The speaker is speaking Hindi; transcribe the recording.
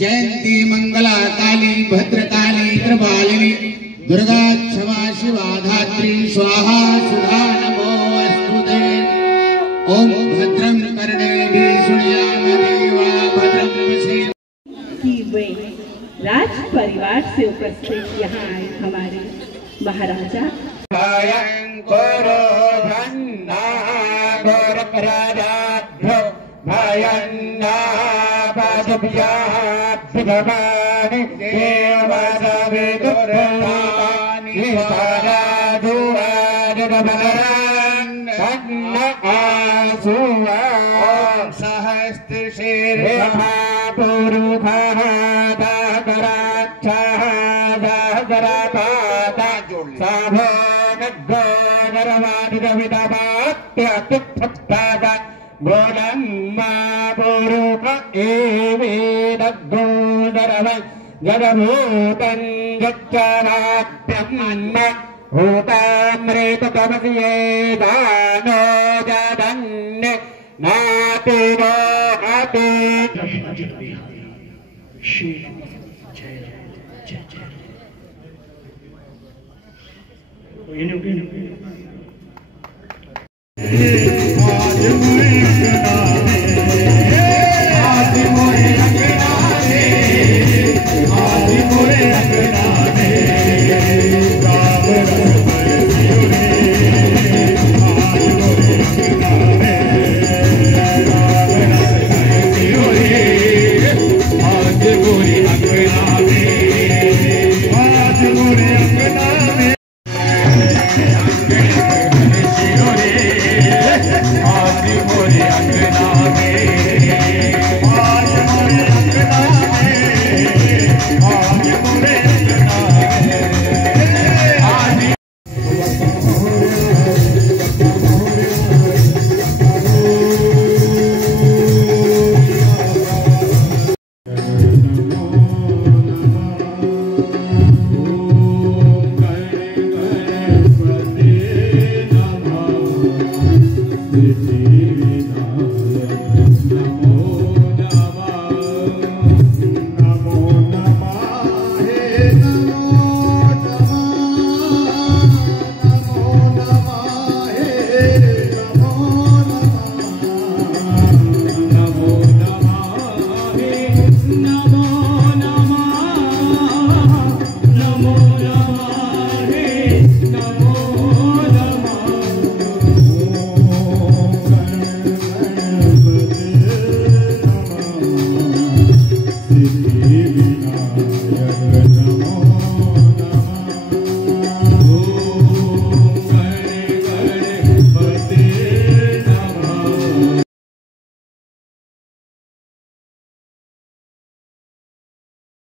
जयंती मंगला काली भद्रकाली कृपालिनी दुर्गा क्षमा शिवा धात्री स्वाहा सुधा नमोस्तुते। ओम भद्रं कर्णेभिः शृणुयाम देवा भद्रं कि वे राज परिवार से उपस्थित यहाँ आए हमारे महाराजा भगवानी देवानी सहस्त्रशीर्षा पुरुषः दागराक्षः दागरापादा साभोनगोगरवादिरविदवाप्यतिष्ठप्तादा गोडम्मा पुरुष एवेदग्गोदरव जगभूतं यच्चराप्यन्न भूतामृततमसिये दानो जदन्ने नातिरो अति No.